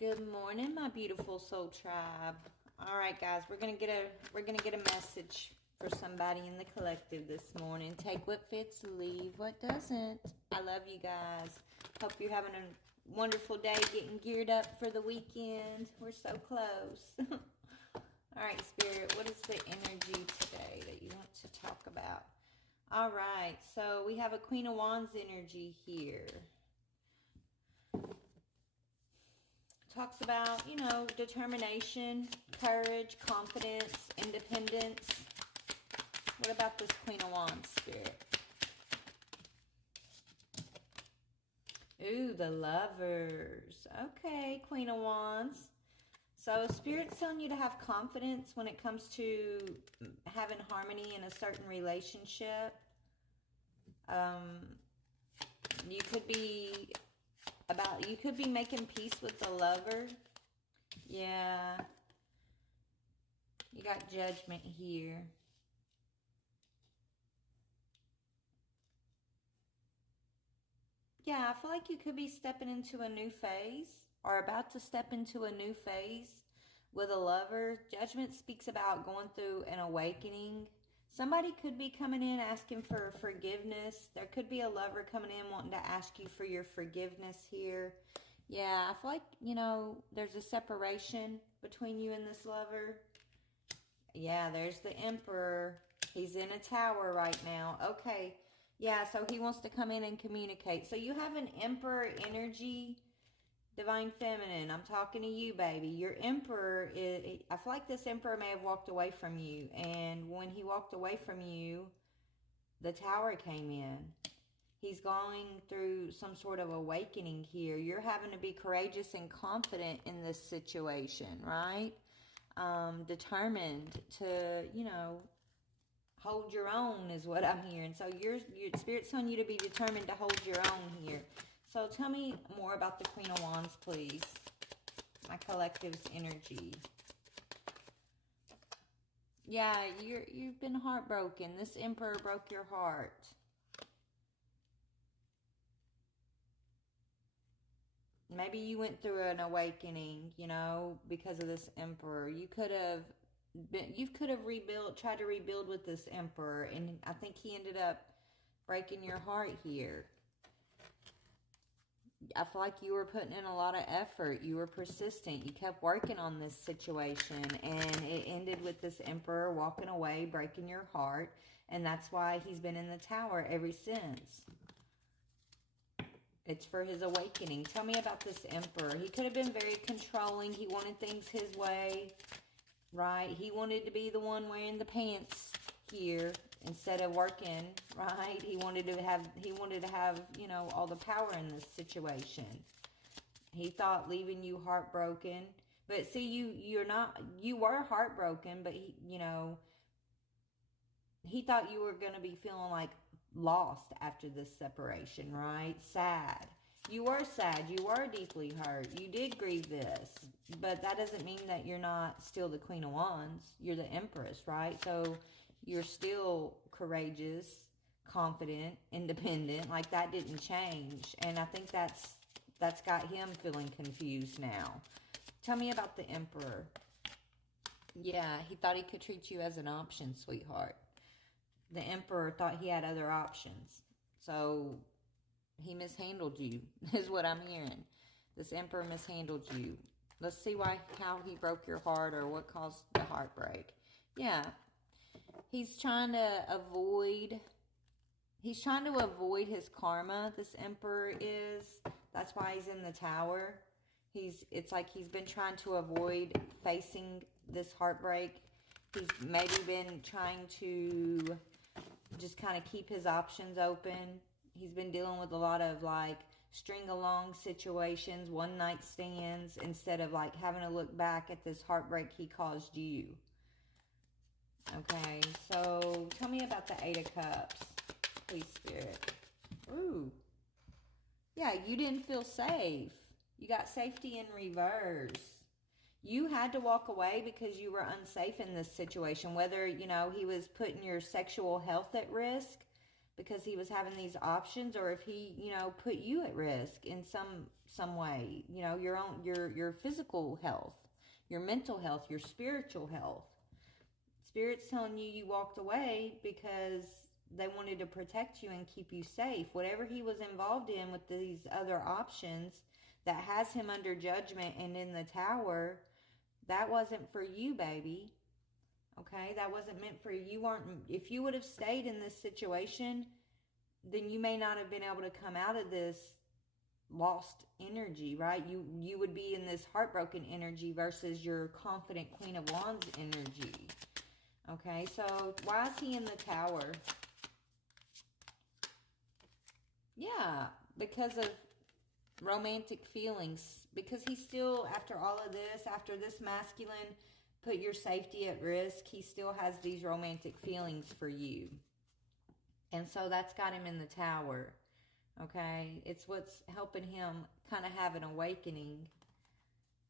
Good morning, my beautiful soul tribe. All right, guys, we're gonna get a message for somebody in the collective this morning. Take what fits, leave what doesn't. I love you guys. Hope you're having a wonderful day, getting geared up for the weekend. We're so close. All right, Spirit, what is the energy today that you want to talk about? All right, so we have a Queen of Wands energy here. Talks about, determination, courage, confidence, independence. What about this Queen of Wands, Spirit? Ooh, the Lovers. Okay, Queen of Wands. So Spirit's telling you to have confidence when it comes to having harmony in a certain relationship. You could be making peace with the lover. Yeah. You got Judgment here. Yeah, I feel like you could be stepping into a new phase or about to step into a new phase with a lover. Judgment speaks about going through an awakening. Somebody could be coming in asking for forgiveness. There could be a lover coming in wanting to ask you for your forgiveness here. Yeah, I feel like, there's a separation between you and this lover. Yeah, there's the Emperor. He's in a tower right now. Okay. Yeah, so he wants to come in and communicate. So you have an Emperor energy, Divine Feminine. I'm talking to you, baby. Your Emperor, I feel like this Emperor may have walked away from you. And when he walked away from you, the Tower came in. He's going through some sort of awakening here. You're having to be courageous and confident in this situation, right? Determined to, hold your own is what I'm hearing. So your Spirit's telling you to be determined to hold your own here. So tell me more about the Queen of Wands, please. My collective's energy. Yeah, you've been heartbroken. This Emperor broke your heart. Maybe you went through an awakening, because of this Emperor. You could have tried to rebuild with this Emperor, and I think he ended up breaking your heart here. I feel like you were putting in a lot of effort. You were persistent. You kept working on this situation, and it ended with this Emperor walking away, breaking your heart, and that's why he's been in the Tower ever since. It's for his awakening. Tell me about this Emperor. He could have been very controlling. He wanted things his way, right? He wanted to be the one wearing the pants here instead of working, right? He wanted to have, all the power in this situation. He thought leaving you heartbroken. But see, you were heartbroken, but he thought you were going to be feeling like lost after this separation, right? Sad. You were sad. You were deeply hurt. You did grieve this. But that doesn't mean that you're not still the Queen of Wands. You're the Empress, right? So you're still courageous, confident, independent. Like, that didn't change. And I think that's got him feeling confused now. Tell me about the Emperor. Yeah, he thought he could treat you as an option, sweetheart. The Emperor thought he had other options. So he mishandled you, is what I'm hearing. This Emperor mishandled you. Let's see how he broke your heart or what caused the heartbreak. Yeah. He's trying to avoid his karma, this Emperor is. That's why he's in the Tower. It's like he's been trying to avoid facing this heartbreak. He's maybe been trying to just kind of keep his options open. He's been dealing with a lot of string-along situations, one-night stands, instead of having to look back at this heartbreak he caused you. Okay, so tell me about the Eight of Cups, please, Spirit. Ooh. Yeah, you didn't feel safe. You got safety in reverse. You had to walk away because you were unsafe in this situation, whether, he was putting your sexual health at risk because he was having these options, or if he, put you at risk in some some way. You know, your physical health, your mental health, your spiritual health. Spirit's telling you you walked away because they wanted to protect you and keep you safe. Whatever he was involved in with these other options that has him under judgment and in the tower, that wasn't for you, baby. Okay, that wasn't meant for you. You weren't. If you would have stayed in this situation, then you may not have been able to come out of this lost energy, right? You would be in this heartbroken energy versus your confident Queen of Wands energy. Okay, so why is he in the tower? Yeah, because of romantic feelings. Because he's still, after all of this, after this masculine put your safety at risk, he still has these romantic feelings for you. And so that's got him in the tower. Okay, it's what's helping him kind of have an awakening,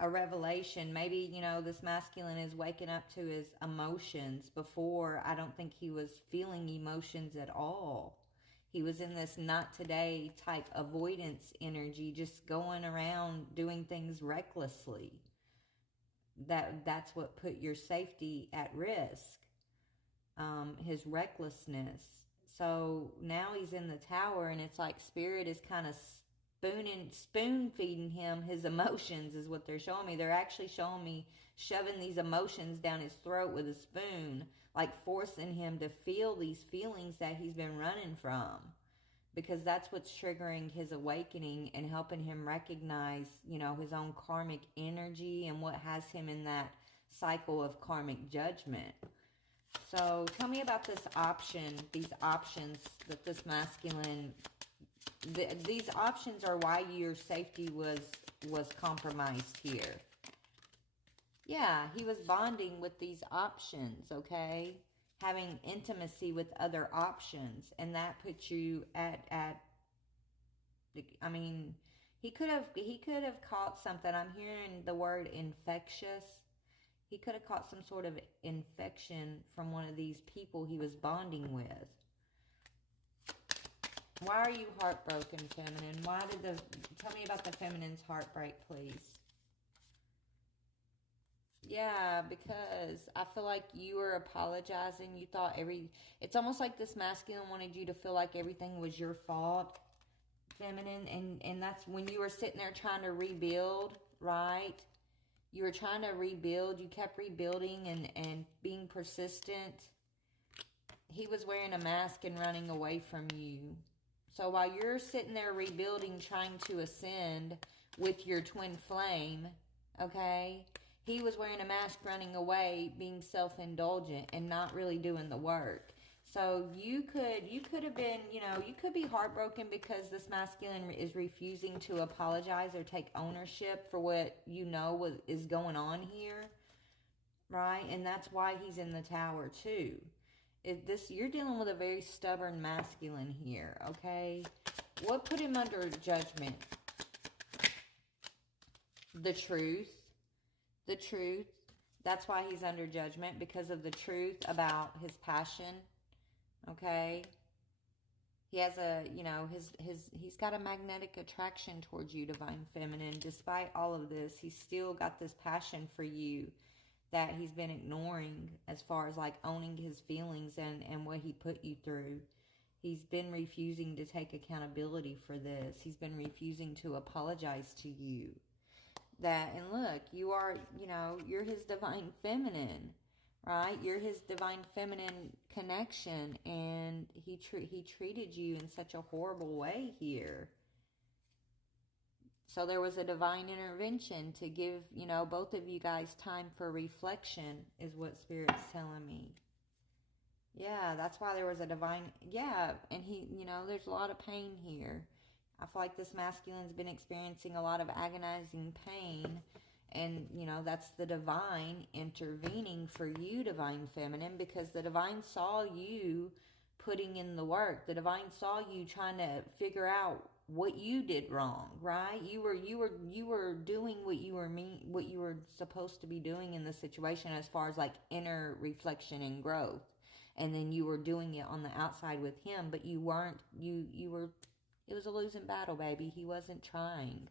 a revelation. Maybe, you know, this masculine is waking up to his emotions. Before, I don't think he was feeling emotions at all. He was in this not today type avoidance energy, just going around doing things recklessly. That's what put your safety at risk. His recklessness. So now he's in the tower, and it's like Spirit is kind of spoon feeding him his emotions, is what they're showing me. They're actually showing me shoving these emotions down his throat with a spoon, like forcing him to feel these feelings that he's been running from, because that's what's triggering his awakening and helping him recognize, you know, his own karmic energy and what has him in that cycle of karmic judgment. So tell me about this option, these options that this masculine, these options are why your safety was compromised here. Yeah, he was bonding with these options, okay? Having intimacy with other options, and that puts you at I mean, he could have caught something. I'm hearing the word infectious. He could have caught some sort of infection from one of these people he was bonding with. Why are you heartbroken, feminine? Tell me about the feminine's heartbreak, please. Yeah, because I feel like you were apologizing. You thought it's almost like this masculine wanted you to feel like everything was your fault, feminine. And that's when you were sitting there trying to rebuild, right? You were trying to rebuild. You kept rebuilding and being persistent. He was wearing a mask and running away from you. So while you're sitting there rebuilding, trying to ascend with your twin flame, okay, he was wearing a mask, running away, being self-indulgent and not really doing the work. So you could have been, you know, you could be heartbroken because this masculine is refusing to apologize or take ownership for what you know is going on here, right? And that's why he's in the tower too. You're dealing with a very stubborn masculine here, okay? What put him under judgment? The truth. The truth. That's why he's under judgment, because of the truth about his passion. Okay? He has he's got a magnetic attraction towards you, Divine Feminine. Despite all of this, he's still got this passion for you that he's been ignoring as far as like owning his feelings and what he put you through. He's been refusing to take accountability for this. He's been refusing to apologize to you. And look, you're his Divine Feminine, right? You're his Divine Feminine connection, and he treated you in such a horrible way here. So there was a divine intervention to give, both of you guys time for reflection, is what Spirit's telling me. Yeah, that's why there was a divine, and there's a lot of pain here. I feel like this masculine's been experiencing a lot of agonizing pain, and, that's the divine intervening for you, Divine Feminine, because the divine saw you putting in the work. The divine saw you trying to figure out what you did wrong, right? You were doing what you were supposed to be doing in the situation as far as like inner reflection and growth. And then you were doing it on the outside with him, but you weren't, it was a losing battle, baby. He wasn't trying.